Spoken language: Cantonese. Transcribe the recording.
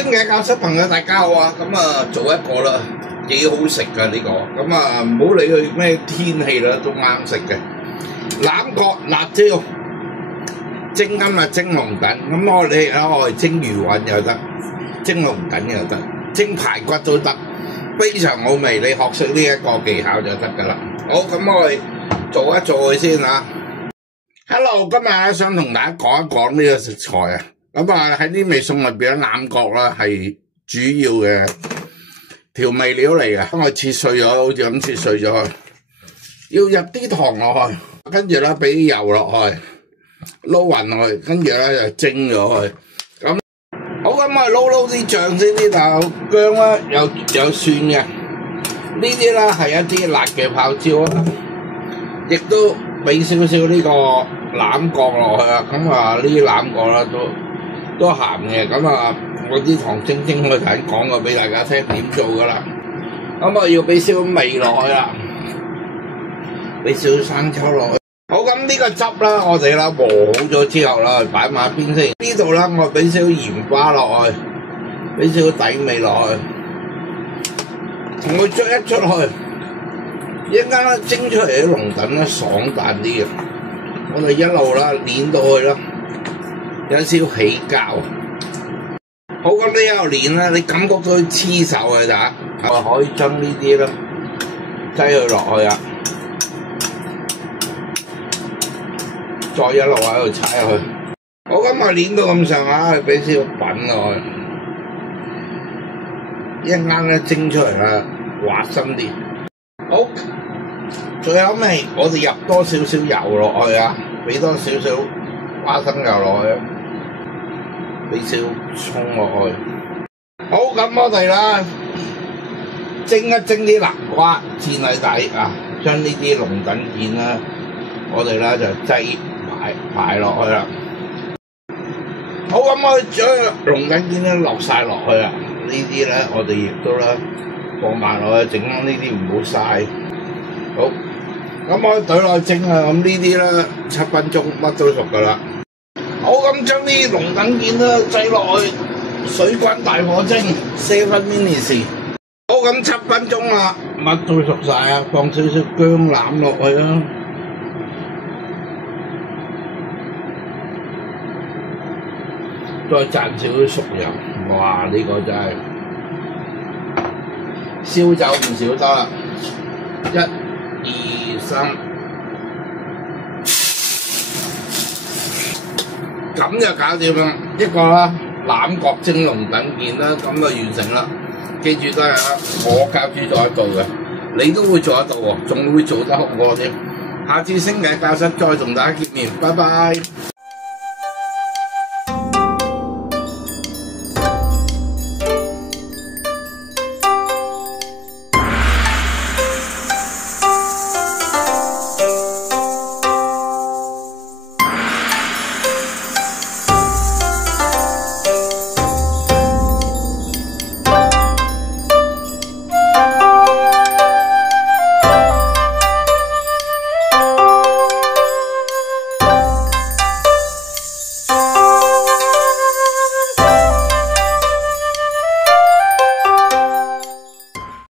星嘅教室朋友大家好啊！咁啊做一個啦，幾好食噶呢個，咁啊唔好理佢咩天氣啦，都啱食嘅。欖角辣椒蒸今日蒸龍躉，咁我哋蒸魚雲又得，蒸龍躉又得，蒸排骨都得，非常好味。你學識呢一個技巧就得噶啦。好，咁我哋做一做佢先啊。Hello， 今日想同大家講一講呢個食材啊。咁啊喺啲味餸入邊，欖角啦係主要嘅調味料嚟嘅。咁我切碎咗，好似咁切碎咗，要入啲糖落去，跟住咧俾啲油落去，撈勻落去，跟住咧就蒸咗佢。咁好，咁我撈啲醬先，呢度薑啦，有蒜嘅，呢啲咧係一啲辣嘅泡椒啦，亦都俾少少呢個欖角落去啊。咁啊呢啲欖角啦都鹹嘅，咁啊我啲糖精我頭先講過俾大家聽點做噶啦。咁啊要俾少味落去啦，俾少生抽落去。好，咁呢個汁啦，我哋啦和好咗之後啦，擺埋一邊先。呢度啦，我俾少鹽巴落去，俾少底味落去，同佢捽一捽去，一陣間咧蒸出嚟啲龍躉咧爽彈啲嘅。我哋一路啦捏到去啦，有少起膠。好，咁你一路捏啦，你感覺到佢黐手嘅咋？我可以將呢啲啦擠佢落去啊，再一路喺度踩入去。好，咁啊捏到咁上下，俾少粉落去，一陣間咧蒸出嚟啦，滑身啲。好，最後尾我哋入多少少油落去啊，俾多少少花生油落去，俾少葱落去。好，咁我哋啦蒸一蒸啲南瓜墊喺底啊，將呢啲龍躉件啦，我哋啦就排落去啦。好，咁我將龍躉件咧落晒落去啦，呢啲咧我哋亦都啦放埋落去，整翻呢啲唔好嘥。好，咁我懟落去蒸啊，咁呢啲咧7分鐘乜都熟噶啦。好，咁將啲龍躉件咧擠落去水滾大火蒸7 minutes。好，咁7分鐘啦，乜都熟晒啊，放少少薑欖落去啦。再賺少少熟油，哇！呢個真係燒酒唔少得啦，1、2、3，咁就搞掂啦。一個啦，欖角蒸龍躉件啦，咁就完成啦。記住都係啦，我教主做得到嘅，你都會做得到喎，仲會做得好過添。下次星嘅教室再同大家見面，拜拜。